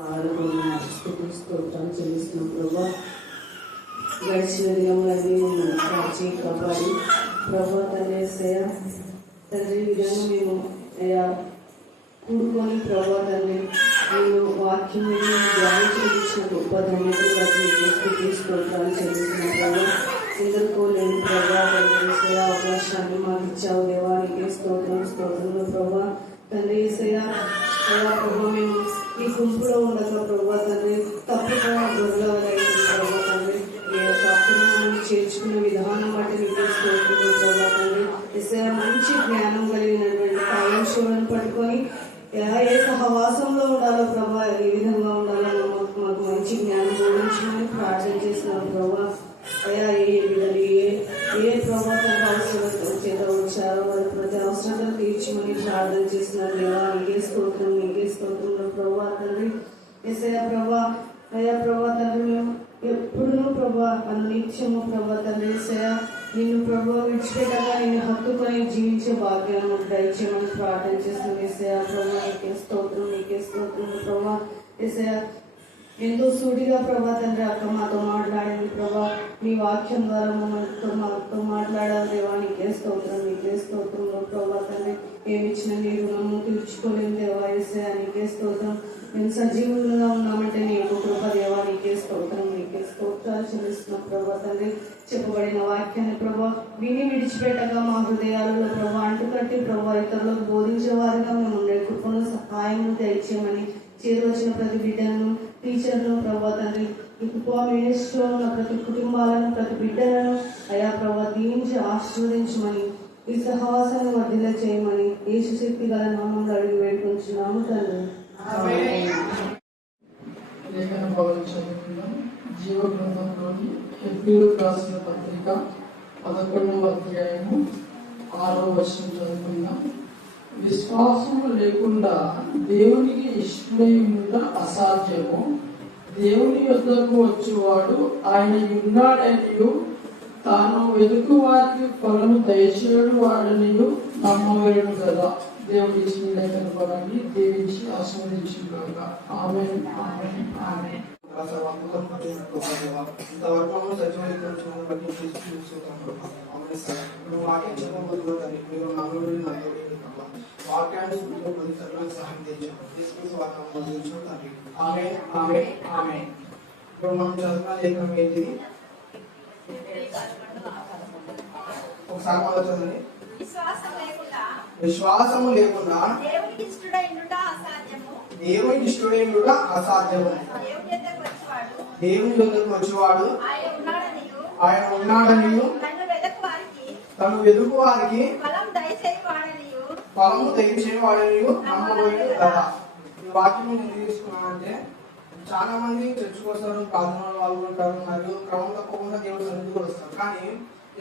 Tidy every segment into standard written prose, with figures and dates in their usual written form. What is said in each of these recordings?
స్తోత్రాలు చెల్లిస్తున్నాం ప్రభా. గడిచిన దినములన్నీ మమ్మల్ని కాచి కాపాడి ప్రభా తండ్రి విధంగా మేము అయ్యా కూడుకొని ప్రభా తండ్రి నేను వాక్యం ధ్యానించిన గొప్ప ధన్యతలు బట్టి స్తోత్రాలు చెల్లిస్తున్నాం ప్రభా. ఎందరికో లేని ప్రభా తండ్రి అవకాశాన్ని మాకు ఇచ్చావు దేవానికి స్తోత్రంలో ప్రభా. తండ్రి ప్రభా మేము ఈ గుంపులో ఉండగా ప్రభా తండ్రి తప్పుగా దొరలవలైంది ప్రభా తండ్రి ఈ యొక్క అప్పుడుని చేర్చుకున్న విధానం బట్టి మీకు స్తోత్రంలో ప్రభా తండ్రి మంచి జ్ఞానం కలిగినటువంటి కాలంశోలను పట్టుకొని ఏ సహవాసంలో ఉండాలో ప్రభా ఏ విధంగా ఉండాలో మాకు మంచి జ్ఞానం బోధించమని ప్రార్థన చేస్తున్నాం ప్రభా. అయ్యా ఏ ప్రభావం అవసరం చేత వచ్చారో వారి ప్రతి అవసరాలను తీర్చమని ప్రార్థన చేస్తున్నారు దేవా. నీకే స్తోత్రంలో ప్రభా తండ్రి అయ్యా ప్రభా తండ్రి మేము ఎప్పుడునూ ప్రభా అనునిత్యము ప్రభా తండ్రి నిన్ను ప్రభా విడిచిపెట్టగా నిన్ను హత్తుకొని జీవించే భాగ్యాన్ని దయచేయమని ప్రార్థన చేస్తున్నాం ప్రభా. నీకే స్తోత్రం ప్రభా. ఎంతో సూటిగా ప్రభా తండ్రి అక్క మాతో మాట్లాడింది ప్రభా. నీ వాక్యం ద్వారా మాతో మాట్లాడాలి దేవా. నీకే స్తోత్రంలో ప్రభా తండ్రి ఏమిచ్చిన నీ రుణము తీర్చుకోలేము దేవా. నీకే స్తోత్రం. మేము సజీవులుగా ఉన్నామంటే నీ యొక్క కృప దేవా. నీకే స్తోత్రాలు చెల్లిస్తున్నాం ప్రభా తండ్రి. చెప్పబడిన వాక్యాన్ని ప్రభా విని విడిచిపెట్టగా మా హృదయాలలో ప్రభా అంటుకట్టి ప్రభా ఇతరులకు బోధించే వారిగా మేము ఉండే కృపను సహాయం దయచేయమని చేరవచ్చిన ప్రతి బిడ్డలను టీచర్లను ప్రభా తండ్రి మినిస్ట్రీలో ఉన్న ప్రతి కుటుంబాలను ప్రతి బిడ్డలను అయా ప్రభా దీవించి ఆశీర్వదించమని ఈ సహవాసాన్ని వర్ధిల్ల చేయమని యేసు శక్తి గల నామములో అడిగి వేడుకొంచున్నాము తండ్రి. జీవ గ్రంథంలోని హెబ్రీయులకు రాసిన పత్రిక 11వ అధ్యాయము 6వ వచనం చదువుకుందాం. విశ్వాసము లేకుండా దేవునికి ఇష్టమై ఉండుట అసాధ్యము. దేవుని యొద్దకు వచ్చేవాడు ఆయన ఉన్నాడనియు తాను వెతుకు వారికి ఫలము దయచేయడు వాడనియు నమ్మవేడు కదా. దేవుడి ఇచ్చిన లేఖన ఫలాన్ని దీవించి ఆశీర్వదించుగాక. ఆమేన్. ఇంతవరకు సచివాలయం వాక్యం చెప్పబోతున్నా మీరు నలుగురిని వాక్యాన్ని సహాయం తీసుకుని ఇప్పుడు మనం చదువుకున్న లేఖనం ఏంటి ఒకసారి మనం చదవండి. విశ్వాసము లేకుండా దేవునికి ఇష్టడైనట అసాధ్యము. దేవుని యొద్దకు వచ్చేవాడు ఆయన ఉన్నాడనియు తను వెతుకు వారికి ఫలము దయచేయవాడనియు నమ్మబోయేది కదా. ఈ వాక్యం నేను తీసుకున్నానంటే చాలా మంది చర్చకు వస్తారు, ప్రార్థనలు పాల్గొంటారు, మరియు క్రమం తప్పకుండా దేవుడి సన్నిధికి వస్తారు. కానీ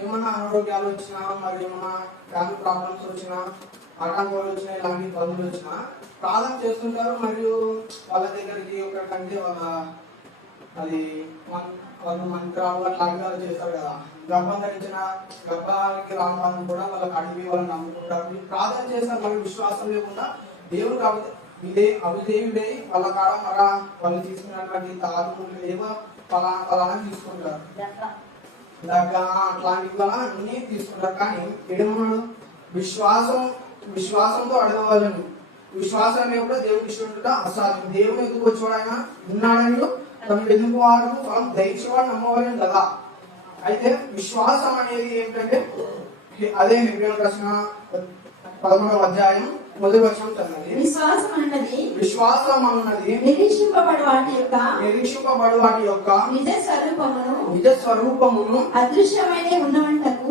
ఏమన్నా అనారోగ్యాలు వచ్చినా, మరి ఏమన్నా ఫ్యామిలీ ప్రాబ్లమ్స్ వచ్చినా, ఆటంకాలు వచ్చినా, ఇలాంటి ఇబ్బందులు వచ్చినా ప్రార్థన చేస్తుంటారు. మరియు వాళ్ళ దగ్గరికి ఒకరికంటే వాళ్ళు మంత్రాలు అట్లాంటివి చేస్తారు కదా. గర్భం ధరించిన గర్భానికి రామాన్ని కూడా వాళ్ళకి అడిగి వాళ్ళని నమ్ముకుంటారు, ప్రార్థన చేస్తారు. మరి విశ్వాసం లేకుండా దేవుడు అవిధేయుడై వాళ్ళ కాడ వాళ్ళు తీసుకున్నటువంటి తాగులు ఏమో ఫలానా తీసుకుంటారు, అట్లాంటివి అన్ని తీసుకుంటారు. కానీ ఏమన్నాడు? విశ్వాసంతో అడగవాలని. విశ్వాసం లేకుండా దేవుడికి ఇష్టం అసాధ్యం. దేవుని ఎందుకు వచ్చేవాడు ఆయన ఉన్నాడని తను ఎదుగువాడు ఫలం దయచేవాడు నమ్మవాలని కదా. అయితే విశ్వాసం అనేది ఏంటంటే అదే హెబ్రీయులకు రాసిన 11వ అధ్యాయం 1వ వచనం చదవండి. విశ్వాసం అన్నది నిరీక్షింపబడు వాటి యొక్క నిజ స్వరూపమును అదృశ్యమైనవి ఉన్నట్టును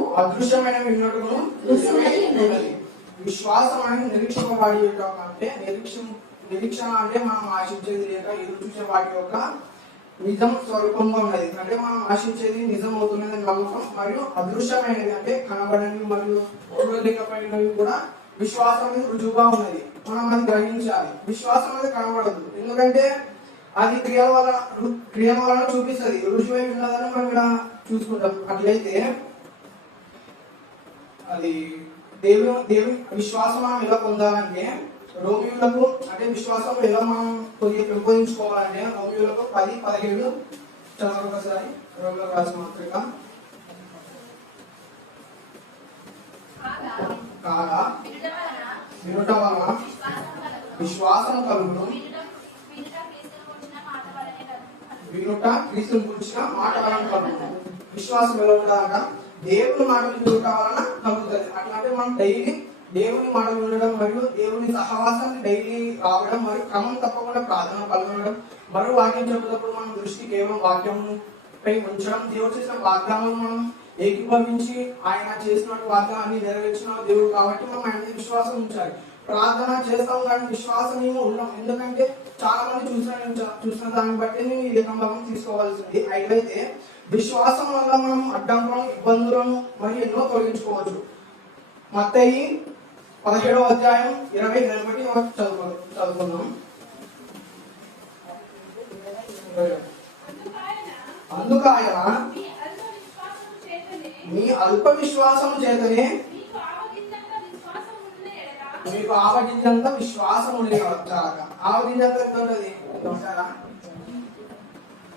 విశ్వాసం అనేది నిరీక్షింపబడి అంటే నిరీక్షణ అంటే మనం ఆశించేది లేక ఎదురు చూసే వాటి యొక్క నిజం స్వరూపంగా ఉన్నది. అంటే మనం ఆశించేది నిజం అవుతున్నది నమ్మకం. మరియు అదృశ్యమైనది అంటే కనబడని మరియు చూడలేకపోయినవి కూడా విశ్వాసం అనేది రుజువుగా ఉన్నది. మనం అది గ్రహించాలి. విశ్వాసం అనేది కనబడదు, ఎందుకంటే అది క్రియల వలన చూపిస్తుంది. రుజువై ఉన్నదని మనం ఇక్కడ చూసుకుంటాం. అట్లయితే అది దేవుని విశ్వాసం మనం ఎలా పొందాలంటే రోమియోలకు అంటే విశ్వాసం ఎలా మనం కొద్దిగా పెంపొందించుకోవాలంటే రోమియోలకు 10:17 చదవండి ఒకసారి. రోమియోలకు రాసిన పత్రిక. కాగా వినుట వలన విశ్వాసం కలుగును, వినుట క్రీస్తును గురించిన మాట వలన కలుగును. విశ్వాసం ఎలా ఉండాలంట? దేవుని మాటలు వినుట వలన కలుగుతుంది. అట్లాంటి మనం డైలీ దేవుని మాటలు వినడం మరియు దేవుని సహవాసాన్ని డైలీ రావడం మరియు క్రమం తప్పకుండా ప్రార్థన పాల్గొనడం మరియు వాక్యం చెప్పేటప్పుడు మనం దృష్టి కేవలం వాక్యం పై ఉంచడం, దేవుడు చేసిన వాగ్దానాలు మనం ఏకీభవించి ఆయన చేసిన వాగ్దానాన్ని నెరవేర్చిన దేవుడు కాబట్టి మనం ఆయన మీద విశ్వాసం ఉంచాలి. ప్రార్థన చేస్తాం కానీ విశ్వాసం ఏమో ఉన్నాం. ఎందుకంటే చాలా మంది చూసిన దాన్ని బట్టి నేను ఈ లేఖనం తీసుకోవాల్సింది. అయితే విశ్వాసం వల్ల మనం అడ్డంకులను, ఇబ్బందులను మరియు ఎన్నో తొలగించుకోవచ్చు. మత్తయి 17వ అధ్యాయం 20 చదువుకుందాం. అందుకు ఆయన మీ అల్ప విశ్వాసం చేతనే మీకు ఆవగింజంత విశ్వాసం ఉండే చాలక. ఆవగింజంత ఎంత ఉంటుంది?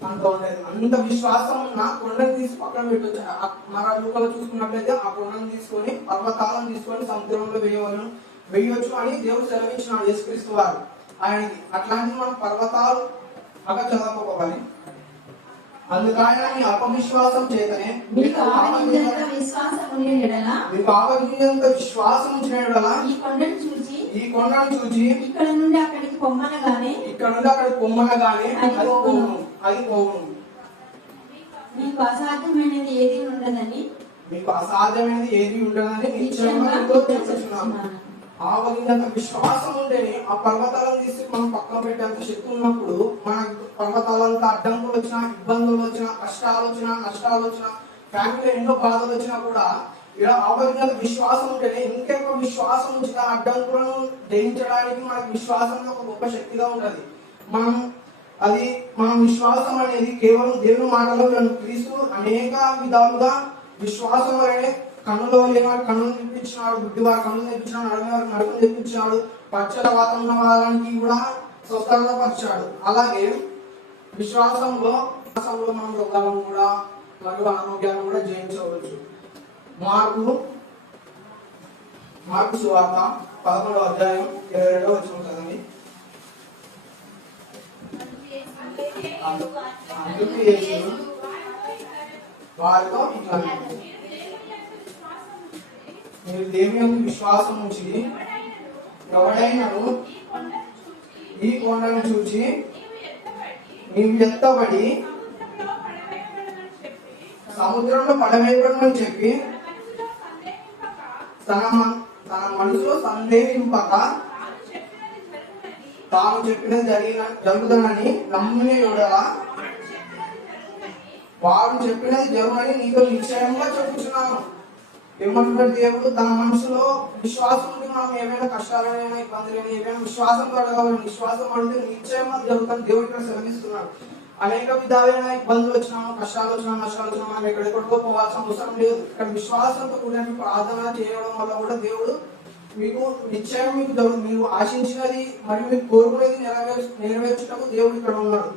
అంత ఉండేది. అంత విశ్వాసం ఉన్న కొండను తీసి పక్కన పెట్టొచ్చు. మన రూపంలో చూసుకున్నట్లయితే ఆ కొండను తీసుకొని పర్వతాలను తీసుకొని సముద్రంలో వేయవచ్చు అని దేవుడు సెలవించినాడు యేసుక్రీస్తు వారు ఆయనకి. అట్లాంటిది మనం పర్వతాలు అక్కడ చదవకపోవాలి. అందుకని మీ అపవిశ్వాసం చేతనే మీకు ఆవగింజంత విశ్వాసం ఉంచిన యెడల ఈ కొండను చూచి ఇక్కడ నుండి అక్కడికి పొమ్మనగానే అది పోవును. మీకు అసాధ్యమైనది ఏది ఉండదని నిశ్చయంగా చెప్తున్నాను. ఆవగింజంత విశ్వాసం ఉంటేనే ఆ పర్వతాలను తీసి మనం పక్కన పెట్టేంత శక్తి ఉన్నప్పుడు మన పర్వతాలంతా అడ్డంకులు వచ్చినా, ఇబ్బందులు వచ్చినా, కష్టాలు వచ్చినా, నష్టాలు వచ్చినా, ఫ్యామిలీలో ఎన్నో బాధలు వచ్చినా కూడా ఇలా ఆవగింజంత విశ్వాసం ఉంటేనే ఇంకెక్కువ విశ్వాసం ఉంచిన అడ్డంకులను జయించడానికి మనకి విశ్వాసం ఒక గొప్ప శక్తిగా ఉంటుంది. మనం విశ్వాసం అనేది కేవలం దేవుని మాటలో క్రీస్తు అనేక విధాలుగా విశ్వాసం అనే కన్నులో లేనివాడు కన్నులు తెప్పించినాడు, గుడ్డివారు కన్నులు తెప్పించినాడు, నడమేవారు నడుపులు తెప్పించాడు, పచ్చల వాతం ఉన్న వారికి కూడా స్వస్థపరిచాడు. అలాగే విశ్వాసంలో మనం రోగాలను కూడా మరియు అనారోగ్యాలను కూడా జయించవచ్చు. మార్కు సువార్త 11వ అధ్యాయం 22వ వచనం చదవండి. అందుకు యేసు వారితో ఇట్లా, మీరు దేవుని యందు విశ్వాసం ఉంచి ఎవడైనను ఈ కొండను చూచి నీవు ఎత్తబడి సముద్రంలో పడవేయబడమని చెప్పి తన మనసులో సందేహింపక తాను చెప్పినది జరుగుతుందని నమ్మిన యెడల వారు చెప్పినది జరుగునని నీతో నిశ్చయంగా చెప్పుచున్నాను. ఏమంటున్నాడు దేవుడు? తన మనసులో విశ్వాసం ఉంటే మనం ఏమైనా కష్టాలైనా, ఇబ్బందులైనా, ఏమైనా విశ్వాసంతో అడగవాలి. విశ్వాసం అడిగితే నిశ్చయంగా జరుగుతుంది. దేవుడు ఇక్కడ సెలవిస్తున్నాడు. అనేక విధాలైన ఇబ్బందులు వచ్చినా, కష్టాలు వచ్చినా, నష్టాలు వచ్చినా మనం ఎక్కడెక్కడికో పోవాల్సిన అవసరం లేదు. ఇక్కడ విశ్వాసంతో కూడా ప్రార్థన చేయడం వల్ల కూడా దేవుడు మీకు నిశ్చయం మీకు మీరు ఆశించినది మరియు మీకు కోరుకునేది నెరవేర్చుటకు దేవుడు ఇక్కడ ఉన్నాడు.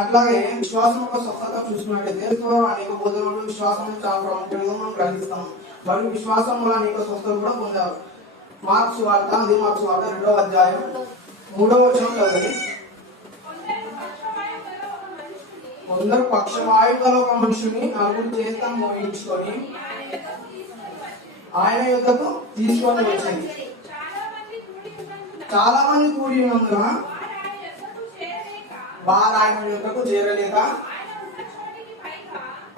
అట్లాగే విశ్వాసం యొక్క స్వస్థత చూసుకున్నట్లయితే అనేక బోధనలు విశ్వాసం చాలా ప్రాముఖ్యంగా మనం గ్రహిస్తాం. మరియు విశ్వాసం వల్ల అనేక స్వస్థత కూడా పొందారు. మార్కు సువార్త 2వ అధ్యాయం 3వ వచనం చదవండి. కొందరు పక్షవాయువు గల ఒక మనుషుని 4 చేత మోయించుకొని ఆయన యొద్దకు తీసుకొని వచ్చింది. చాలా మంది కూడి ఉన్నందున వారు ఆయన యొద్దకు చేరలేక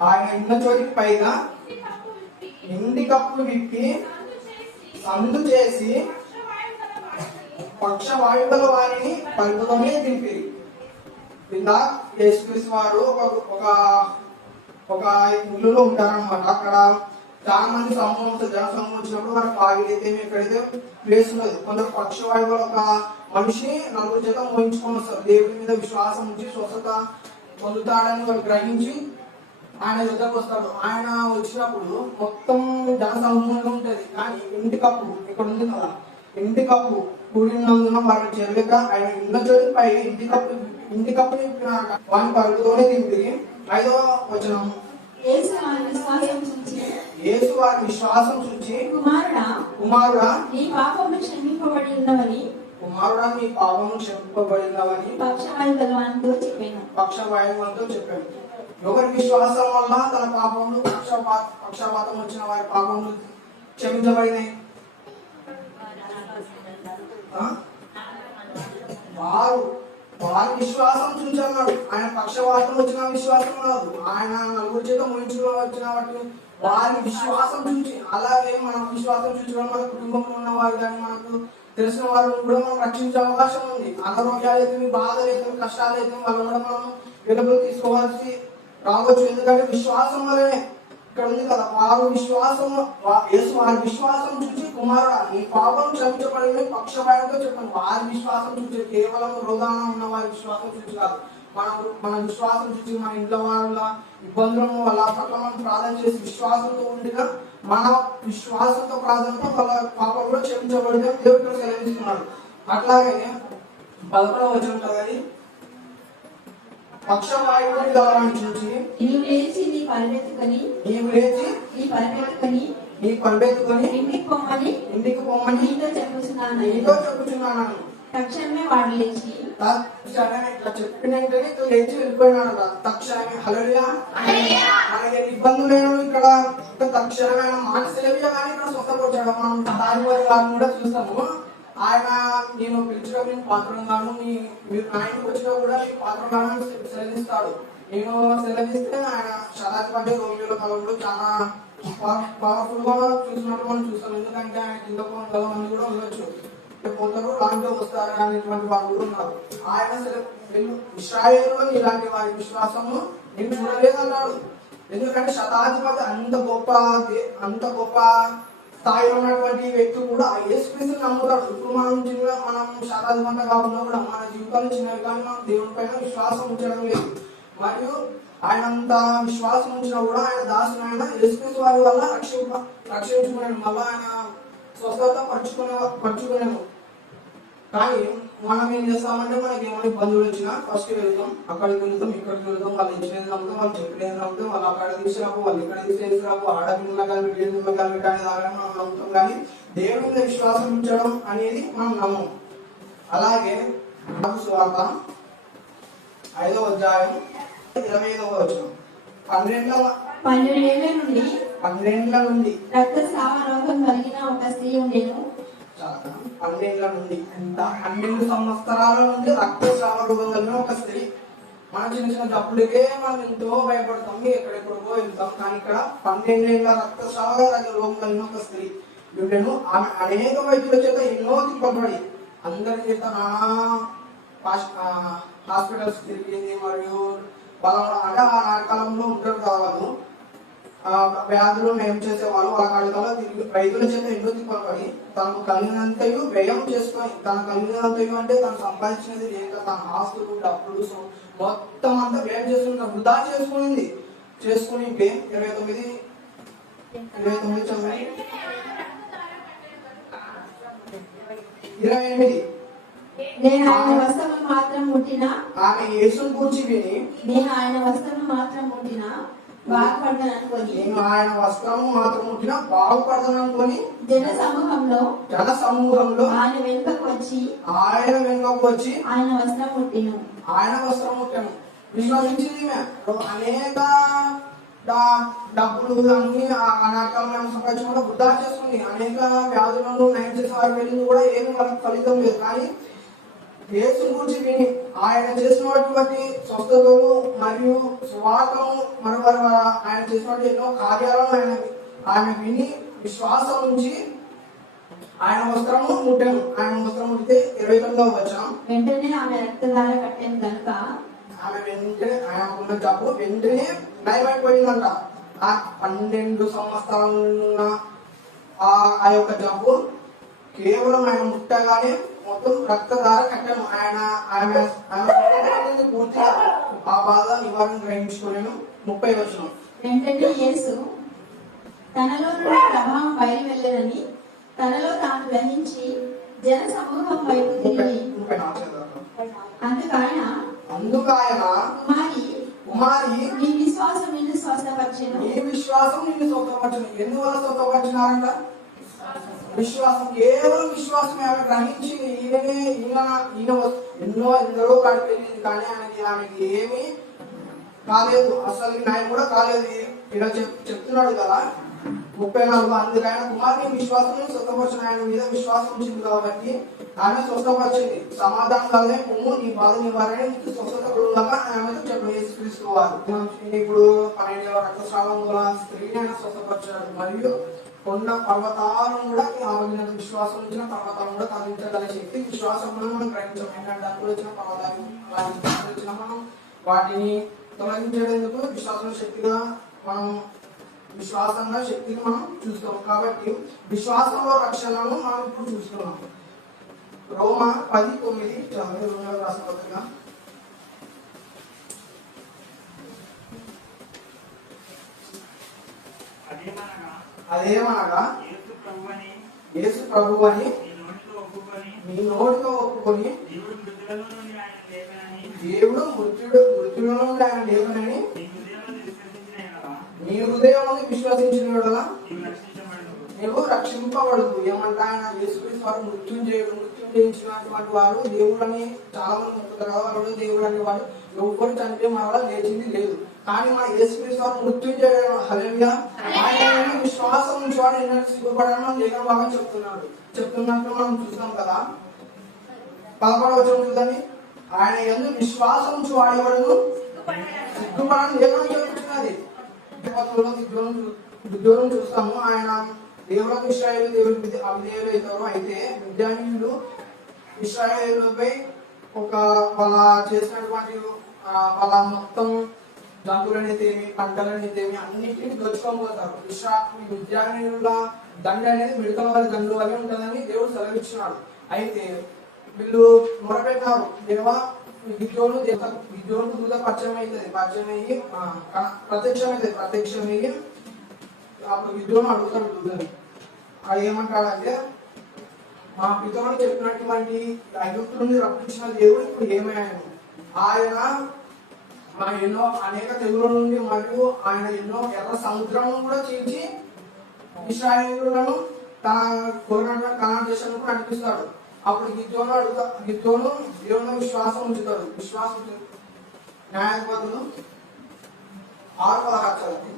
ఆయన ఉన్న చోటికి పైగా ఇంటి కప్పులు విప్పి సందు చేసి పక్షవాయువు గల వారిని పలుకుతోనే దింపి. కింద యేసుక్రీస్తు వారు ఒక ఇల్లులో ఉంటారన్నమాట. అక్కడ చాలా మంది జన సమూహం వచ్చినప్పుడు వారికి ఆగిలైతే ఎక్కడైతే ప్లేస్ ఉన్నది. కొందరు పక్షవాయువు ఒక మనిషి 4 చేత మోయించుకొని వస్తారు. దేవుడి మీద విశ్వాసం ఉంచి స్వస్థత పొందుతాడని వాళ్ళు గ్రహించి ఆయన యుద్ధకు వస్తాడు. ఆయన వచ్చినప్పుడు మొత్తం జన సమూహంగా ఉంటది. కానీ ఇంటి కప్పు ఇక్కడ ఉంది కదా, ఇంటి కప్పు కూడినందున వారిని చెరలేక ఆయన ఇళ్ళ చోటు పై ఇంటి కప్పు నింపినాక వాని పరుగుతోనే తింటిరి. 5వ వచనం. యేసు వారి విశ్వాసం చూచి, యేసు వారి విశ్వాసం చూచి, కుమారుడా నీ పాపములు క్షమింపబడి ఉన్నవని కుమారుడా నీ పాపము క్షమింపబడినవని పక్షవాయువులతో చెప్పాడు. ఎవరి విశ్వాసం వల్ల తన పాపములు పక్షపాతం వచ్చిన వారి పాపములు క్షమించబడినాయి? వారి విశ్వాసం చూచన్నాడు. ఆయన పక్షవాతం వచ్చిన విశ్వాసం కాదు, ఆయన నలుగురు చేత ముగించుకుని వచ్చిన వాటి వారి విశ్వాసం చూచి. అలాగే మనం విశ్వాసం చూచడం మన కుటుంబంలో ఉన్న వారు కానీ మనకు తెలిసిన వారిని కూడా మనం రక్షించే అవకాశం ఉంది. అనారోగ్యాలు అయితే, బాధలు అయితే, కష్టాలు అయితే వాళ్ళని కూడా మనం వెలుగులు తీసుకోవాల్సి రావచ్చు. ఎందుకంటే విశ్వాసం వల్లనే ఇక్కడ ఉంది కదా, వారి విశ్వాసం చూసి కుమారుడా నీ పాపం క్షమించబడింది పక్షవాయువుతో చెప్పాను. వారి విశ్వాసం చూసి కేవలం రోగాన ఉన్న వారి విశ్వాసం చూసి కాదు, మన విశ్వాసం చూసి మన ఇంట్లో వాళ్ళ ఇబ్బందులను వాళ్ళ పట్ల మనం ప్రార్థన చేసి విశ్వాసంతో ఉండగా మన విశ్వాసంతో ప్రార్థనతో వాళ్ళ పాపం కూడా క్షమించబడితే దేవుడు సెలవిస్తున్నాడు. అట్లాగే 11వ వచనం చదవాలి. పక్షవాయువుని గలవాన్ని చూసి నీవు లేచి నీ పరిగెత్తుకొని ఇంటికి పొమ్మని నీతో చెప్పుచున్నాను. తక్షణమే వాడు లేచి ఇట్లా చెప్పిన వెంటనే లేచి వెళ్ళిపోయినాడు. తక్షణమే హల్లెలూయా. మనకి ఇబ్బందులు ఇక్కడ తక్షణమే మానసిక కానీ ఇక్కడ స్వస్థపరిచాడు. మనం దాని వారిని కూడా చూస్తాము. ఆయన నేను పిలిచినప్పుడు నేను పాత్రంగాను, మీరు నా ఇంటికి వచ్చినా కూడా మీకు పాత్రంగాను సెలవిస్తాడు. నేను సెలవిస్తే ఆయన శతాధిపతి రోగుల కాలంలో చాలా పవర్ఫుల్ గా చూసినట్టు మనం చూస్తాం. ఎందుకంటే ఆయన కింద మంది కూడా ఉండొచ్చు, పోతారు దాంట్లో వస్తారు అనేటువంటి వాళ్ళు కూడా ఉన్నారు. ఆయన ఇశ్రాయేలులో ఇలాంటి వారి విశ్వాసము నేను చూడలేదన్నాడు. ఎందుకంటే శతాధిపతి అంత గొప్ప స్థాయిలో ఉన్నటువంటి వ్యక్తి కూడా యేసుక్రీస్తుని నమ్ముతాడు. ఇప్పుడు మనం శతాధిపతి కాకుండా కూడా మన జీవితాలు చిన్నవి కానీ మనం దేవుని పైన విశ్వాసం ఉంచడం లేదు. మరియు ఆయన అంత విశ్వాసం ఉంచినా కూడా ఆయన దాసుని ఆయన యేసుక్రీస్తు వారి వల్ల రక్షించుకున్నాడు. మళ్ళీ ఆయన స్వస్థత పరుచుకున్నాము. కానీ మనం ఏం చేస్తామంటే మనకి ఏమైనా ఇబ్బందులు వచ్చినా ఫస్ట్ వెళ్తాం, అక్కడికి వెళ్తాం, ఇక్కడికి వెళ్తాం, వాళ్ళు ఇచ్చినది నమ్ముతాం, వాళ్ళు చెప్పినది నమ్ముతాం, వాళ్ళు అక్కడ తీసుకురాపు, వాళ్ళు ఇక్కడ తీసుకురాపు, ఆడపిల్లల కలిపి ఏడుగుల కలిపి అని మనం నమ్ముతాం. కానీ దేవుని మీద విశ్వాసం ఉంచడం అనేది మనం నమ్మం. అలాగే సువార్త 5వ అధ్యాయం 25వ వచనం. 12 నుండి రక్తస్రావ రోగం కలిగిన ఒక స్త్రీ ఉండేను. 12 సంవత్సరాల నుండి రక్తస్రావ రోగం కలిగిన ఒక స్త్రీ. మన చిన్న చిన్న జబ్బులకే మనం ఎంతో భయపడతాం, ఎక్కడెక్కడికో వెళ్తాం. కానీ ఇక్కడ 12 ఏళ్ల రక్తస్రావ రోగం కలిగిన ఒక స్త్రీ ఉండేను. ఆమె అనేక వైద్యుల చేత ఎన్నో తిప్పబడి అందరి చేత హాస్పిటల్స్ తిరిగింది. మరియు అంటే ఆ కాలంలో ఉంటారు కావాలి వ్యాధులు నయం చేసేవాళ్ళు. వాళ్ళ కాలంలో రైతుల చేత ఎన్నో తిప్పబడి తనకు కలిగినంతయు వ్యయం చేసుకొని, తనకు కలిగినంతయు అంటే తను సంపాదించినది లేక తన ఆస్తులు డబ్బులు మొత్తం అంతా వ్యయం చేసుకుని వృధా చేసుకుని 29 చదివి 28. నేను ఆయన వస్త్రము మాత్రం ముట్టినా, ఆమె యేసును గురించి విని నేను ఆయన వస్త్రము మాత్రం ముట్టినా బాగుపడతాను అనుకొని, నేను ఆయన వస్త్రము మాత్రం ముట్టినా బాగుపడతాను అనుకొని జన సమూహంలో ఆయన వెనుకకు వచ్చి ఆయన వస్త్రం ముట్టాను. విశ్వసించింది. అనేక డబ్బులు అన్ని అనాటకాలను సంపాదించకుండా వృధా చేసుకుంది. అనేక వ్యాధులను నయం చేసే వారు వెళ్ళింది కూడా ఏమి వాళ్ళకి ఫలితం లేదు. కానీ యేసు గురించి విని ఆయన చేసినటువంటి స్వస్థతలు మరియు సువార్తను మరొకరు ఆయన చేసినటువంటి ఎన్నో కార్యాలను ఆయన విని విశ్వాసం నుంచి ఆయన వస్త్రము ముట్టాను. ఆయన వస్త్రం ముట్టితే 29వ వచనం. వెంటనే ఆమె రక్తధార కట్టాను కనుక ఆమె ఆయనకున్న జబ్బు వెంటనే నయమైపోయిందంట. ఆ 12 సంవత్సరాలున్న ఆ యొక్క జబ్బు కేవలం ఆయన ముట్టగానే మొత్తం రక్తధార కట్టాను. ఆమె పూర్తిగా ఆ బాధ నివారణ గ్రహించుకోలేను. 30వ వచనం. వెంటనే యేసు తనలో నుండి ప్రభావం బయలు వెళ్ళదని తనలో తాను గ్రహించి జన సమూహం వైపు తిరిగి అందుకు ఆయన కుమారి నీ విశ్వాసం నిన్ను స్వస్థపరిచెను. నీ విశ్వాసం నిన్ను స్వస్థపరచును. ఎందువల్ల స్వస్థపరిచినారంట? విశ్వాసం, కేవలం విశ్వాసమే. ఆమె గ్రహించింది ఈయన ఎందరో కాడికి వెళ్ళింది, కానీ ఆమెకి ఏమీ కాలేదు, అసలు న్యాయం కూడా కాలేదు. ఇలా చెప్తున్నాడు కదా 34. అందుకైన కుమారుని విశ్వాసం స్వస్థపరిచిన, ఆయన మీద విశ్వాసం ఉంచింది కాబట్టి ఆమె స్వస్థపరిచింది. సమాధానం కలదే పువ్వు నీ బాధ నివారణ నీకు స్వస్థత కలుగులాగా ఆమెతో చెప్పిన యేసుక్రీస్తు వారు. ఇప్పుడు 12 రక్తస్రావం గల స్త్రీని ఆయన స్వస్థపరిచాడు. మరియు కొండ పర్వతాలను కూడా ఆమె విశ్వాసం ఉంచిన పర్వతాలను కూడా కదిలించగల శక్తి విశ్వాసం మనం గ్రహించాం. ఏంటంటే అందులో వచ్చిన పర్వతాలు వచ్చిన మనం వాటిని తొలగించేందుకు విశ్వాసం శక్తిగా మనం విశ్వాసంగా శక్తిని మనం చూస్తాం. కాబట్టి విశ్వాసంలో రక్షణను మనం ఇప్పుడు చూస్తున్నాం. రోమా 10:9 రోమా రాసిన పత్రిక. అదేమనగా యేసు ప్రభువని నీ నోటితో ఒప్పుకొని దేవుడు మృత్యుల నుండి ఆయన లేవనని నీ హృదయం విశ్వసించిన యెడల నీవు రక్షింపబడదు. ఏమంటే ఆయన యేసుక్రీస్తు వారు మృత్యుంజయించినటువంటి వారు దేవుడని చాలా మంది మొక్కుతారు కదా, వాళ్ళు దేవుడు అనే వాడు ఎవరు చనిపోయి మరలా లేచింది లేదు. కానీ మన యేసుక్రీస్తు వారు మృత్యుంజయుడు. హల్లెలూయా. ఆయన విశ్వాసం నుంచి వాడు ఎన్నడూ సిగ్గుపడని మనం లేఖన భాగం చెప్తున్నట్లు మనం చూస్తాం కదా. 11వ వచనం చూద్దాం. ఆయన యందు విశ్వాసం నుంచి వాడేవాడు సిగ్గుపడని లేఖనం చెప్తున్నది. ఉద్యోగం చూస్తాము. ఆయన దేవులకు ఇశ్రాయేలు దేవుడికి అవిధేయులు అవుతారు. అయితే విద్యార్థులు ఇశ్రాయేలుపై వాళ్ళ చేసినటువంటి వాళ్ళ మొత్తం జంతువులనైతేమి పంటలనైతేమి అన్నింటినీ దోచుకోబోతారు. విద్యార్థుల దండ అనేది మిడతల వారి దండు వల్ల ఉంటుందని దేవుడు సెలవిచ్చినాడు. అయితే వీళ్ళు మొరపెట్టారు, దేవా విద్యోను దూత పరిచయమయ్యి ప్రత్యక్షమయ్యి అప్పుడు విద్యోను అడుగుతాడు దూతని. అది ఏమంటాడంటే, మా పితరులు చెప్పినటువంటి ఐగుప్తు నుండి రప్పించిన దేవుడు ఇప్పుడు ఏమయ్యాను? ఆయన ఎన్నో అనేక తెగుల నుండి మరియు ఆయన ఎన్నో ఎర్ర సముద్రం కూడా చీల్చి ఇశ్రాయేలులను తన కోరినటువంటి కనాన్ దేశంలో నడిపిస్తాడు. అప్పుడు గిద్యోను దేవుని విశ్వాసం ఉంచుతాడు. విశ్వాసం న్యాయాధిపతులు 6:16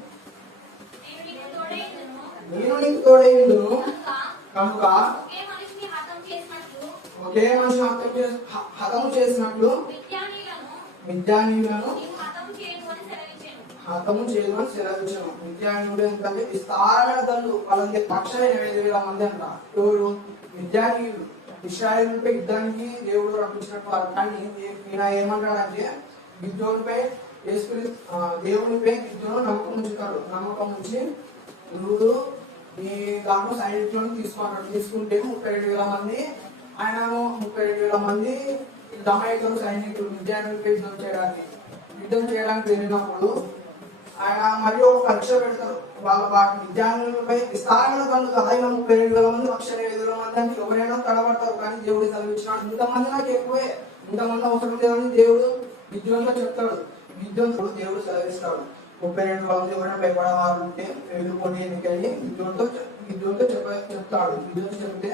నేను నీకు తోడైందును కనుక ఒకే మనిషిని హతము చేసినట్లు మిద్యానీయులను హతము చేయమని సెలవించాను. మిద్యానీయుడు ఎందుకంటే విస్తారమైన దండు, వాళ్ళకి 1,80,000 మంది అంట. ఎవరు? మిద్యానీయులు. ఇశ్రాయేలుపై యుద్ధానికి దేవుడు రప్పించినట్టు వారు. కానీ ఈయన ఏమంటాడంటే గిద్యోనుపై దేవునిపై గిద్యోను నమ్మకం ఉంచుతాడు. నమ్మకం ఉంచి నువ్వు ఈ దాంట్లో సైనికులను తీసుకుంటే 37,000 మంది, ఆయన 37,000 మంది దమయకులు సైనికులు మిద్యానులపై యుద్ధం చేయడానికి వెళ్ళినప్పుడు ఆయన మరి ఒక పరీక్ష పెడతారు. వాళ్ళ మిద్యానులపై విస్తారమైన దండు కదా, 37,000 మంది 1,05,000 మంది అంటే ఎవరైనా తడబడతారు. కానీ దేవుడు సెలవిచ్చినాడు, ఇంతమంది నాకు ఎక్కువే, ఇంతమంది అవసరం లేదని దేవుడు గిద్యోనుతో చెప్తాడు. గిద్యోనుతో దేవుడు సెలవిస్తాడు, 32 మంది ఎవరైనా భయపడేవారు ఉంటే ఎదుర్కొని ఎన్నికయ్యి గిద్యోనుతో చెప్తాడు. గిద్యోనుతో చెప్తే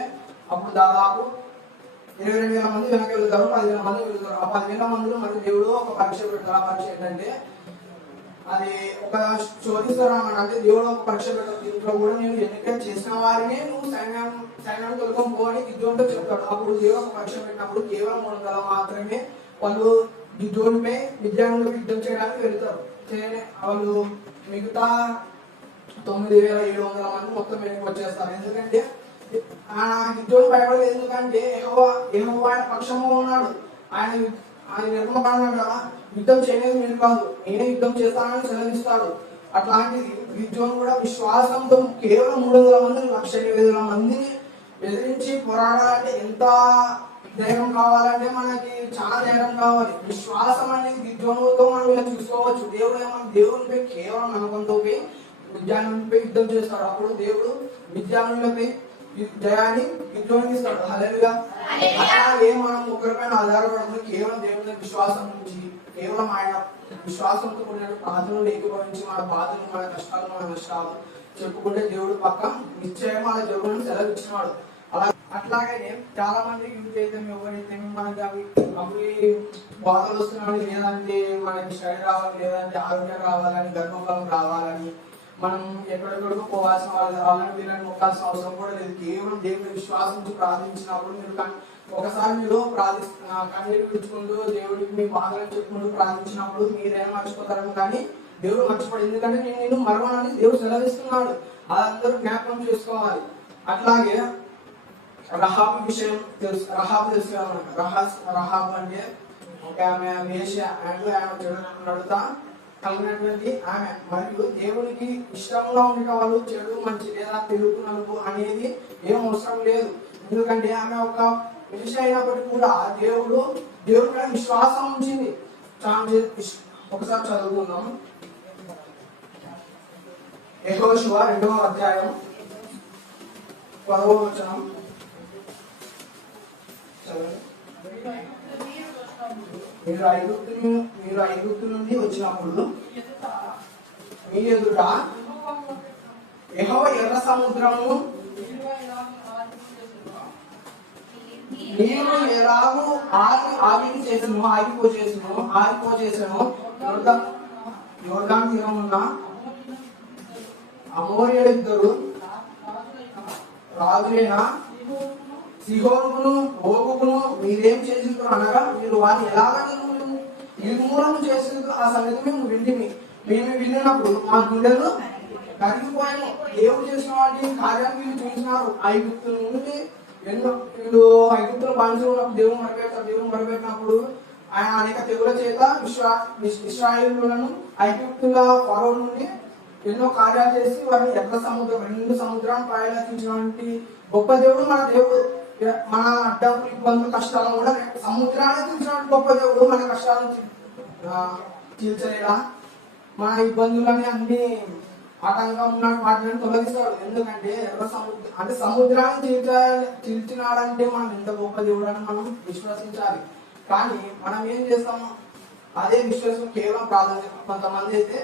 అప్పుడు దాదాపు 22,000 మంది వెనక వెళ్తారు, 10,000 మంది వెళ్తారు. ఆ 10,000 మందిలో మరి దేవుడు ఒక పరీక్ష పెడతారు. ఆ పరీక్ష ఏంటంటే అది ఒక శోధిస్తారన్నమాట. అంటే దేవుడు ఒక పరీక్ష పెడతారు. దీంట్లో కూడా నేను ఎన్నిక చేసిన వారిని నువ్వు సైన్యాన్ని తొలగం పోని గిద్యోనుతో చెప్తాడు. అప్పుడు దేవుడు ఒక పరీక్ష పెట్టినప్పుడు కేవలం 300 మాత్రమే వాళ్ళు గిద్యోనుపై మిద్యానులపై యుద్ధం చేయడానికి వెళ్తారు. వాళ్ళు మిగతా 9,700 మంది మొత్తం వెనక్కి వచ్చేస్తారు. ఎందుకంటే గిద్యోను భయపడలేదు. ఎందుకంటే యెహోవా ఆయన పక్షంలో ఉన్నాడు. ఆయన నిర్మపడినాడు కదా, యుద్ధం చేయలేదు మీరు కాదు, నేనే యుద్ధం చేస్తానని సెలవిస్తాడు. అట్లాంటిది గిద్యోను కూడా విశ్వాసంతో కేవలం 300 మందిని 1,08,000 మందిని ఎదిరించి పోరాడాలంటే ఎంత ధైర్యం కావాలంటే మనకి చాలా ధైర్యం కావాలి. విశ్వాసం అనేది గిద్యోనుతో మనం ఇలా చూసుకోవచ్చు. దేవునిపై కేవలం నమ్మకంతో మిద్యానులపై యుద్ధం చేస్తాడు. అప్పుడు దేవుడు మిద్యానులపై జయాన్ని విజృంభిస్తాడు. హల్లెలూయా. అలాగే మనం ఒకరిపైన ఆధారపడకుండా కేవలం దేవుని మీద విశ్వాసం నుంచి, కేవలం ఆయన విశ్వాసంతో కూడిన ప్రార్థనలు ఏకీభవించి మన బాధలు, మన కష్టాలు, మన నష్టాలు చెప్పుకుంటే దేవుడు పక్క నిశ్చయం అలా జరుగుని సెలవు ఇచ్చినాడు. అట్లాగే చాలా మంది యూజ్ అయితే ఎవరైతే మనకి అవి బాధలు వస్తున్నాయి, లేదంటే మనకి స్టడీ రావాలి, లేదంటే ఆరోగ్యం రావాలని, గర్భఫలం రావాలని, మనం ఎక్కడెక్కడికో పోవాల్సిన వాళ్ళని వీళ్ళని మొక్కాల్సిన అవసరం కూడా లేదు. కేవలం దేవుడి విశ్వాసించి ప్రార్థించినప్పుడు మీరు ఒకసారి మీరు కన్నీరు విడుచుకుంటూ దేవుడికి మీ బాధలను చెప్పుకుంటూ ప్రార్థించినప్పుడు మీరేం మర్చిపోతారేమో కానీ దేవుడు మర్చిపోడు. ఎందుకంటే నేను మరవనని దేవుడు సెలవిస్తున్నాడు. అదందరూ జ్ఞాపకం చేసుకోవాలి. అట్లాగే రహాబు విషయం తెలుసు. రహాబు తెలుసు కదా. రహాబు అంటే ఒక ఆమె వేశ్య, ఆమె చెడు నడుతా కలిగినటువంటి ఆమె. మరియు దేవునికి ఇష్టంగా ఉండే వాళ్ళు చెడు మంచి లేదా తెలుగు నలుపు అనేది ఏం అవసరం లేదు. ఎందుకంటే ఆమె ఒక వేశ్య అయినప్పటికీ కూడా దేవుడి మీద విశ్వాసం ఉంచింది. ఒకసారి చదువుకుందాం. యెహోషువ 2వ అధ్యాయం 10వ వచనం. మీరు ఐగుప్తు నుండి వచ్చినప్పుడు మీ ఎదుట యెహోవా ఎర్ర సముద్రము నీరు ఎలాగూ ఆగిపోచేసను యోర్దాను తీరమున్న అమోరియలిద్దరు రాజులైన సిహోనుకును ఓగుకును మీరేం చేసిండ్రు అనగా మీరు వారిని ఎలాగ నిర్మూలన చేసిండ్రు ఆ సంగతి మేము విన్నప్పుడు మా గుండెలు కరిగిపోయాము. దేవుడు చేసిన వాటిని కార్యాలు వీళ్ళు చూసినారు. ఐగుప్తు నుండి వీళ్ళు ఐగుప్తులు బానిసలు ఉన్నప్పుడు దేవుడు మొరపెట్టినప్పుడు ఆయన అనేక తెగుల చేత ఇశ్రాయేలులను ఐగుప్తుల ఫరో నుండి ఎన్నో కార్యాలు చేసి వారిని ఎర్ర సముద్రం 2 సముద్రాన్ని పాయలకించినటువంటి గొప్ప దేవుడు మన దేవుడు. మన అడ్డంకులు, ఇబ్బందులు, కష్టాలను కూడా సముద్రాన్ని తీర్చినటువంటి గొప్ప దేవుడు. మన కష్టాలను తీర్చలేదా? మన ఇబ్బందులని అన్ని ఆటంకంగా ఉన్న వాటిని తొలగిస్తాడు. ఎందుకంటే ఎర్ర సముద్రం అంటే సముద్రాన్ని తీర్చినాడంటే మనం ఎంత గొప్ప దేవుడు అని మనం విశ్వసించాలి. కానీ మనం ఏం చేస్తాము? అదే విశ్వాసం కేవలం ప్రాధాన్యత. కొంతమంది అయితే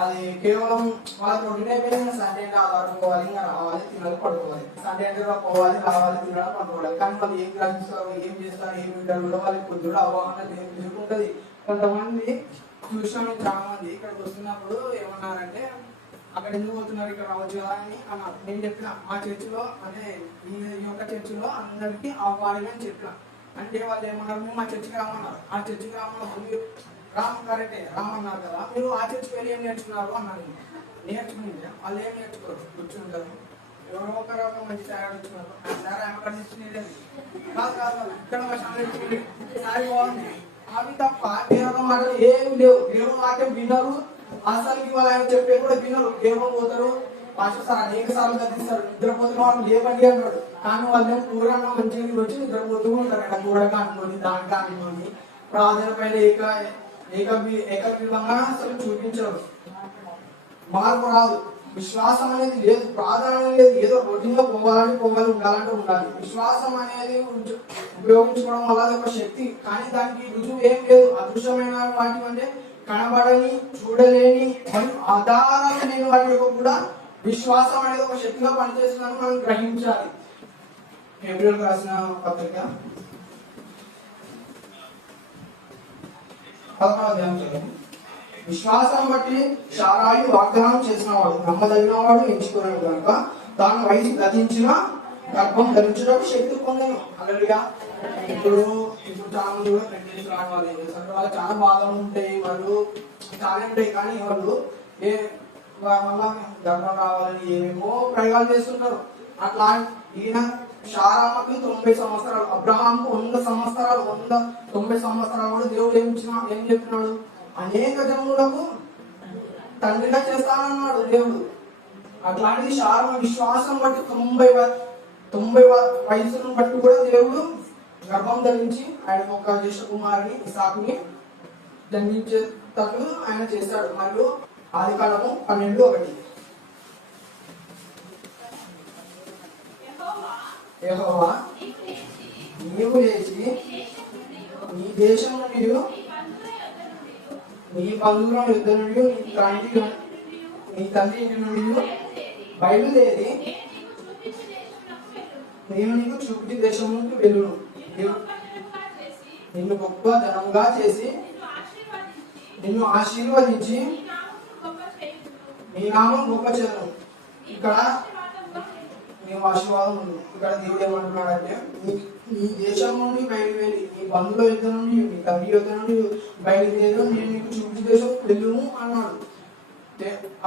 అది కేవలం వాళ్ళకి రొటీన్ అయిపోయింది. సండే అంటే ఆధారం పోవాలి, ఇంకా రావాలి, తినాలి, పడుకోవాలి. సండే అంటే పోవాలి, రావాలి, తినడం, పడుకోవాలి. కానీ వాళ్ళు ఏం గ్రహిస్తారు, ఏం చేస్తారు, ఏం వింటారు కూడా వాళ్ళకి కొద్దిగా అవగాహన లేకుంటుంది. కొంతమంది చూసినాం, చాలా మంది ఇక్కడికి వస్తున్నప్పుడు ఏమన్నారంటే అక్కడ ఎందుకు పోతున్నారు, ఇక్కడ రావచ్చు కదా అని అన్నారు. నేను చెప్పిన మా చర్చిలో అంటే ఈ యొక్క చర్చిలో అందరికీ ఆహ్వానమే చెప్పిన. అంటే వాళ్ళు ఏమన్నారు, మేము మా చర్చికి రామన్నారు. ఆ చర్చికి రామన్నారు, రామ్ కరెక్టే రామన్నారు కదా, మీరు ఆ చర్చికి వెళ్ళి ఏం నేర్చుకున్నారు అన్నారు. నేర్చుకుంటే వాళ్ళు ఏం నేర్చుకోరు, కూర్చుంటారు. ఎవరో ఒకరు మంచి తయారు నేర్చుకున్నారు. సార్ ఆమె అక్కడ నేర్చుకునేది కాదు, ఇక్కడ మా నేర్చుకునేది సారి బాగుంది. అవి తప్ప దేవుడు మాటలు ఏమి లేవు. దేవుడు వాక్యం వినరు. అసలు వాళ్ళు ఆయన చెప్పే కూడా వినరు. దేవుడు పోతారు, సార్ అనేక సార్లు గతిస్తారు. నిద్రపోతున్న వాళ్ళు లేవండి అన్నాడు. కానీ వాళ్ళు కూరన్న మంచిగా వచ్చి నిద్రపోతూ ఉంటారు. అక్కడ కూర కానుకొని దాని కానుకొని ప్రార్థన పైన ఏకగ్రీవంగా అసలు చూపించరు. మార్పు రాదు. విశ్వాసం అనేది లేదు, ప్రార్థన అనేది ఏదో రొటీన్గా పోవాలి ఉండాలంటే ఉండాలి. విశ్వాసం అనేది ఉపయోగించుకోవడం వల్ల ఒక శక్తి, కానీ దానికి రుజువు ఏం లేదు. అదృశ్యమైన వాటి అంటే కనబడని, చూడలేని మరియు ఆధారాలు లేని వాటి యొక్క కూడా విశ్వాసం అనేది ఒక శక్తిగా పనిచేస్తుందని మనం గ్రహించాలి. ఫిబ్రవరి రాసిన పత్రిక 11వ అధ్యాయం. విశ్వాసం బట్టి శారాయి వాగ్దానం చేసిన వాడు నమ్మదగిన వాడు ఎంచుకున్నాడు కనుక తాను వయసు గతించిన గర్భం ధరించడానికి శక్తి పొందాను. అలా ఇప్పుడు చాలా మంది కూడా ప్రెగ్నెన్సీ రాని వాళ్ళు ఏం చేస్తారు, వాళ్ళు చాలా బాధలు ఉంటాయి, వాళ్ళు చాలా ఉంటాయి. కానీ వాళ్ళు మళ్ళా గర్భం రావాలని ఏమేమో ప్రయోగాలు చేస్తుంటారు. అట్లా ఈయన శారామకు 90 సంవత్సరాలు, అబ్రహాంకు 100 సంవత్సరాలు, 190 సంవత్సరాలు కూడా దేవుడు ఏం చెప్తున్నాడు, అనేక జన్మలకు తండ్రిగా చేస్తానన్నాడు దేవుడు. అట్లాంటిది శారమ విశ్వాసం బట్టి 90 వయసును బట్టి కూడా దేవుడు గర్భం ధరించి ఆయన ఒక జ్యేష్ఠ కుమారుని ఇసాకుని జన్మించేటట్లు ఆయన చేశాడు. మరియు ఆదికాండము 12:1. యెహోవా నీవు లేచి నీ దేశం నుండి నీ బంధువుల యుద్ధ నుండి నీ తండ్రి ఇంటి నుండి బయలుదేరి నేను నీకు చూపించి దేశం నుండి వెళ్ళు. నిన్ను గొప్ప జనముగా చేసి నిన్ను ఆశీర్వదించి నీ నామం గొప్ప చేయను. ఇక్కడ నీవు ఆశీర్వాదం ఉంది. ఇక్కడ దేవుడు ఏమంటున్నాడంటే నీ దేశం నుండి బయలుదేరి నీ బంధువుల యుద్ధ నుండి నీ తండ్రి యుద్ధ నుండి బయలుదేరి నేను నీకు చూపించి దేశం వెళ్ళుము అన్నాడు.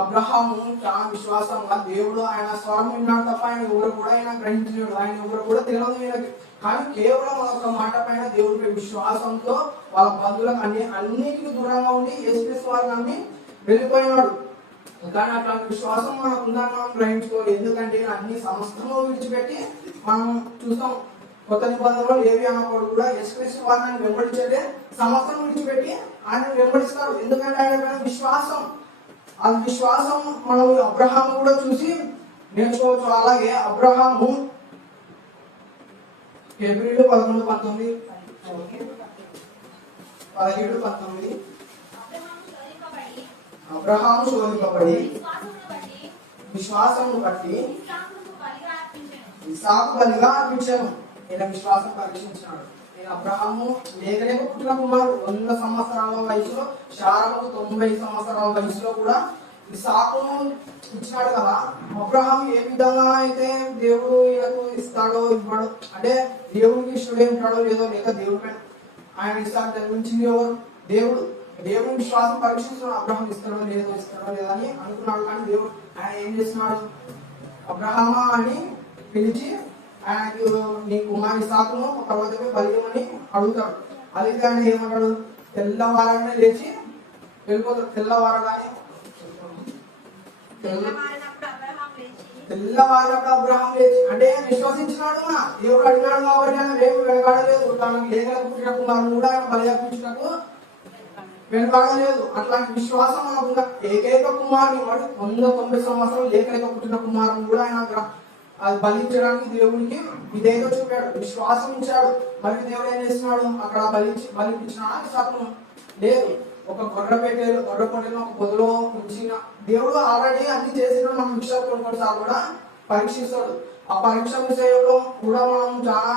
అబ్రహాము చాలా విశ్వాసంగా దేవుడు ఆయన స్వరం విన్నాడు తప్ప ఆయన ఎవరు కూడా ఆయన గ్రహించలేడు. ఆయన ఎవరు కూడా తెలియదు ఈయనకి. కానీ కేవలం ఒక మాట పైన దేవుడిపై విశ్వాసంతో వాళ్ళ బంధువులకు అన్నిటికీ దూరంగా ఉండి యేసుక్రీస్తు వారిని నమ్మి వెళ్ళిపోయినాడు. కానీ అట్లాంటి విశ్వాసం మనకు ఉందని మనం గ్రహించుకోవాలి. ఎందుకంటే అన్ని సమస్తము విడిచిపెట్టి మనం చూస్తాం. కొత్త నిబంధనలో ఏవి అన్నప్పుడు కూడా యేసుక్రీస్తు వారిని వెంబడించే సమస్తం విడిచిపెట్టి ఆయన వెంబడిస్తారు. ఎందుకంటే ఆయన పైన విశ్వాసం, ఆ విశ్వాసం మనం అబ్రహాము కూడా చూసి నేర్చుకోవచ్చు. అలాగే అబ్రహాము హెబ్రీలు 11:19 17-19 అబ్రహాము శోధింపబడి విశ్వాసమును బట్టి ఇస్సాకు బలిగా అర్పించాను. ఈయన విశ్వాసం పరీక్షించినాడు. అబ్రహాము లేకలేక పుట్టిన కుమారుడు 100 సంవత్సరాల వయసులో, శారము 90 సంవత్సరాల వయసులో కూడా ఇస్సాకును ఇచ్చినాడు కదా. అబ్రహాము ఏ విధంగా అయితే దేవుడు ఈయనకు ఇస్తాడో ఇవ్వడు, అంటే దేవుడికి ఇష్టడే ఉంటాడో లేదో, లేక దేవుడి పైన ఆయన ఇస్సాకు జన్మించింది ఎవరు? దేవుడు. దేవుని విశ్వాసం పరీక్షిస్తున్నాడు. అబ్రహాం ఇస్తాడో లేదో అని అనుకున్నాడు. కానీ దేవుడు ఆయన ఏం చేస్తున్నాడు? అబ్రహామా అని పిలిచి ఆయనకు నీ కుమారి ఇస్సాకును పర్వతమే బలియమని అడుగుతాడు. అడిగితే ఆయన ఏమంటాడు? తెల్లవారగానే లేచి వెళ్ళిపోతాడు. తెల్లవారినప్పుడు అబ్రహాం లేచి, అంటే విశ్వసించినాడు. దేవుడు అడిగినాడు కాబట్టి ఆయన రేపు వెనకాడలేదు. తనకు లేఖల పుట్టిన కుమారుడు కూడా ఆయన బలి అర్పించినకు వెనకాడలేదు. అట్లాంటి విశ్వాసం మనకు ఏకైక కుమారుని వాడు 190 సంవత్సరాలు ఏకైక పుట్టిన కుమారుని కూడా ఆయన అది బలించడానికి దేవునికి విధేయత చూపాడు, విశ్వాసం ఇచ్చాడు. మరి దేవుడు ఏం చేస్తున్నాడు? అక్కడ బలిపించినాడా ఇస్సాకును? లేదు. ఒక గొర్రె పెట్టేలు ఒక పొదలో ఉంచిన దేవుడు ఆల్రెడీ అన్ని చేసినాడు. మనం విషయాలు కొన్నిసార్లు కూడా పరీక్షిస్తాడు. ఆ పరీక్ష విషయంలో కూడా మనం చాలా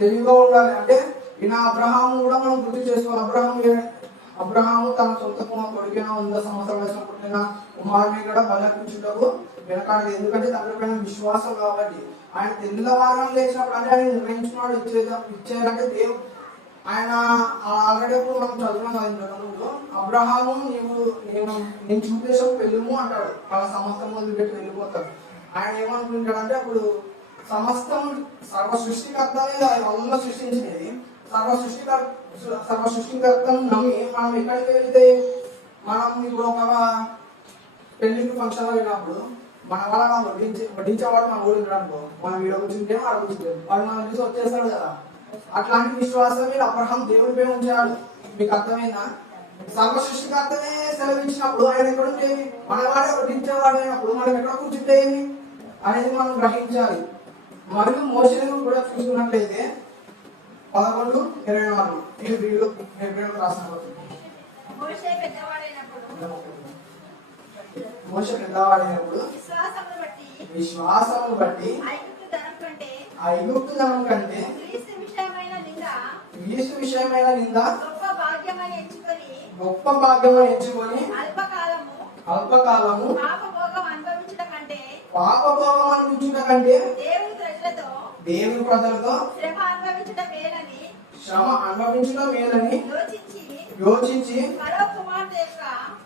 తెలివిగా ఉండాలి. అంటే ఈయన అబ్రహాము కూడా మనం గుర్తు చేసుకోవాలి. అబ్రహాము తన సొంత కొడుకున 100 సంవత్సరాల వయసులో పుట్టిన కుమారుని కూడా బలర్పించుటకు వెనకాడదు. ఎందుకంటే తండ్రి పైన విశ్వాసం కాబట్టి. ఆయన తెల్లవారం లేచినప్పుడు అంటే ఆయన నిర్ణయించుకున్నాడు ఇచ్చేదంటే దేవుడు. ఆయన ఆల్రెడీ మనం చదువుకున్నాం. అబ్రహాము నేను చూపేసం వెళ్ళుము అంటాడు. వాళ్ళ సమస్తం వదిలిపెట్టి వెళ్ళిపోతాడు. ఆయన ఏమనుకుంటాడంటే అప్పుడు సమస్తం సర్వ సృష్టికర్తనే అన్న సృష్టించినది. సర్వ సృష్టికర్తను నమ్మి మనం ఎక్కడికి వెళ్తే, మనం ఇప్పుడు ఒక పెళ్లికి ఫంక్షన్ వెళ్ళినప్పుడు మన వాళ్ళ వడ్డించేవాడు మన ఊరు అనుకో, మనం వీడియో కూర్చుంటే ఆడ కూర్చుంటే వాడు మనం చూసి వచ్చేస్తాడు కదా. అట్లాంటి విశ్వాసం మీరు అబ్రహాం దేవుడిపై ఉంచాడు. మీకు అర్థమైందా? సర్వ సృష్టికర్తనే సెలవించినప్పుడు ఆయన ఎక్కడ ఉండేవి? మన వాడే వడ్డించేవాడు అయినప్పుడు మనం ఎక్కడ కూర్చుంటే ఏమి అనేది మనం గ్రహించాలి. మరియు మోషేను కూడా చూసుకున్నట్లయితే 11:24 హెబ్రీయులు రాసిన మోషే పెద్దవాడైనప్పుడు విశ్వాసమును బట్టి ఐగుప్తు ధనం కంటే క్రీస్తు విషయమైన నింద గొప్ప భాగ్యమని ఎంచుకొని అల్పకాలము పాపభోగం అనుభవించుట కంటే దేవుని ప్రజలతో శ్రమ అనుభవించడం మేలని యోచించి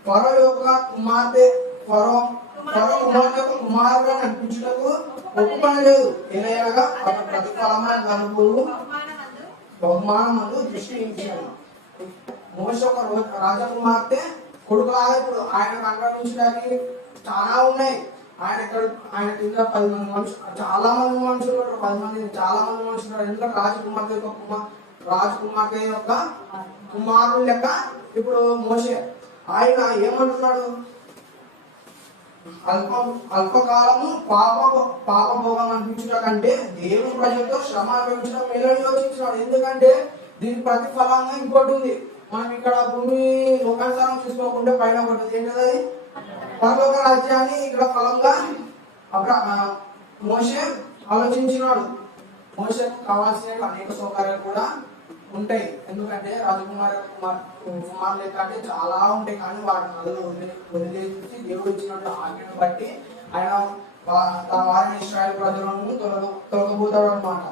ఫరో యొక్క కుమారులను అనిపించుటకు ఒప్పుకొనలేదు. ఏదైనా అతని ప్రతిఫలమైన బహుమానమందు దృష్టి ఉంచాడు. మోషే ఒక రాజకుమార్తె కొడుకులాగా ఇప్పుడు ఆయనకు అనుభవించడానికి చాలా ఉన్నాయి. ఆయన కింద 10 మంది మనుషులు, చాలా మంది మనుషులు, 10 మంది చాలా మంది మనుషులు. ఎందుకంటే రాజకుమార్తె యొక్క కుమారుడు లెక్క ఇప్పుడు మోషే. ఆయన ఏమంటున్నాడు? అల్పకాలము పాపభోగం అనిపించుట కంటే దేవుని ప్రజలతో శ్రమ అనుభవించడం మేలని యోచించినాడు. ఎందుకంటే దీని ప్రతిఫలంగా ఇంకోటి ఉంది. మనం ఇక్కడ భూమి లోకానుసారం చూసుకోకుండా పైన ఒకటి ఉంది. ఏంటది? పరలోక రాజ్యాన్ని ఇక్కడ ఫలంగా మోషే ఆలోచించినాడు. మోషకు కావాల్సిన అనేక సౌకర్యాలు కూడా ఉంటాయి. ఎందుకంటే కుమార్ లెక్క అంటే చాలా ఉంటాయి. కానీ వాటిని వదిలేసి దేవుడు ఇచ్చినట్టు ఆజ్ఞను బట్టి ఆయన తన వారిని ఇశ్రాయేలు ప్రజలను తొలగబోతాడు అనమాట.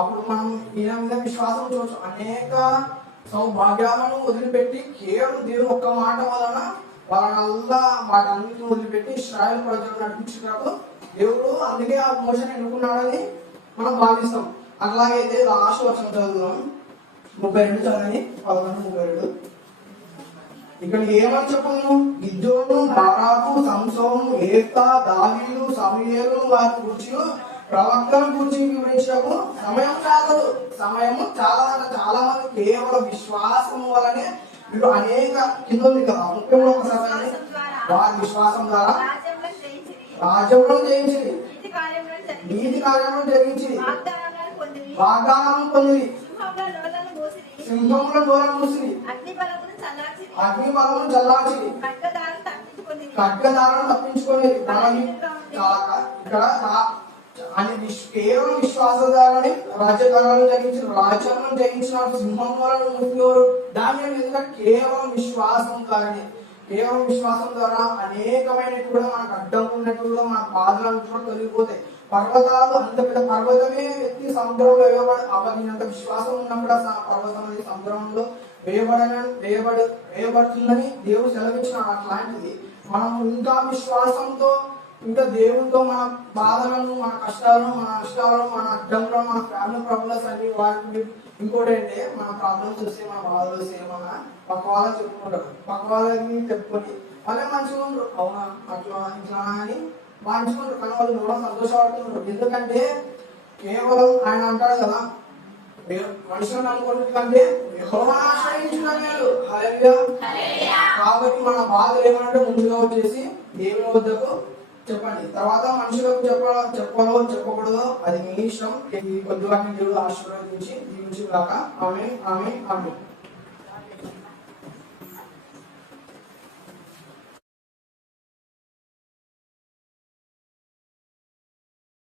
అప్పుడు మనం ఈయన మీద విశ్వాసం చూడవచ్చు. అనేక సౌభాగ్యాలను వదిలిపెట్టి కేవలం దేవుడు ఒక్క మాట వలన వాళ్ళనల్లా వాటన్నిటిని వదిలిపెట్టి ఇశ్రాయేలు ప్రజలను నడిపించినప్పుడు దేవుడు అందుకే ఆ మోషని ఎన్నుకున్నాడని మనం భావిస్తాం. అట్లాగైతే లాస్ట్ వర్షం చదువుదాం. 32 చదవని 11:32. ఇక్కడ ఏమని చెప్పను? గిద్యోను, బారాకు, సంసోను, ఏఫ్తా, దావీదు, సమూయేలు వారి గురించి ప్రవక్తల గురించి వివరించకు సమయం చాలదు. సమయము చాలా మంది కేవలం విశ్వాసం వలనే వీళ్ళు అనేక కింద ఉంది కదా 33 వారి విశ్వాసం ద్వారా రాజ్యంలో జయించింది, నీతి కార్యంలో జరిగించింది, వాగ్దానం పొందింది, సింహముల నోర మూసింది, అగ్ని బలమును చల్లార్చింది, ఖడ్గదారులను తప్పించుకునేది. ఇక్కడ కేవలం విశ్వాస ద్వారానే రాజ్యకాలను జయించిన రాజ్యాలను జయించిన సింహములను మూసేవారు. దాని ఎందుకంటే కేవలం విశ్వాసం ద్వారానే. కేవలం విశ్వాసం ద్వారా అనేకమైన కూడా మనకు అడ్డం ఉన్నట్టు కూడా మన బాధలు కూడా తొలగిపోతాయి. పర్వతాలు అంత పెద్ద పర్వతమే ఎత్తి సముద్రంలో వేయబడినంత విశ్వాసం ఉన్నప్పుడు ఆ పర్వతం అనేది సముద్రంలో వేయబడుతుందని దేవుడు సెలవించినాడు. అట్లాంటిది మనం ఇంకా విశ్వాసంతో ఇంకా దేవుడితో మన బాధలను, మన కష్టాలను, మన నష్టాలను, మన అడ్డంలను, మన ఫ్యామిలీ ప్రాబ్లమ్స్ అన్ని వాటిని ఇంకోటి అంటే మన ప్రాబ్లమ్స్ వస్తే, మన బాధలు వస్తే మన పక్క వాళ్ళకి చెప్పుకుంటారు. పక్క వాళ్ళకి చెప్పుకొని వాళ్ళే మంచిగా ఉండరు. అవునా అట్లా ఇట్లా అని మంచుకుంటారు. కానీ వాళ్ళు కూడా సంతోషపడుతుంటారు. ఎందుకంటే కేవలం ఆయన అంటాడు కదా, మనుషులను అనుకుంటే ఆశ్రయించుకున్నాడు. కాబట్టి మన బాధలు ఏమంటే ముందుగా వచ్చేసి దేవుని వద్దకు చెప్పండి. తర్వాత మనుషులకు చెప్పాలో చెప్పకూడదో అది మీ ఇష్టం. ఈ కొద్ది వాటిని దేవుడు ఆశీర్వదించి దీవించి కాక ఆమె.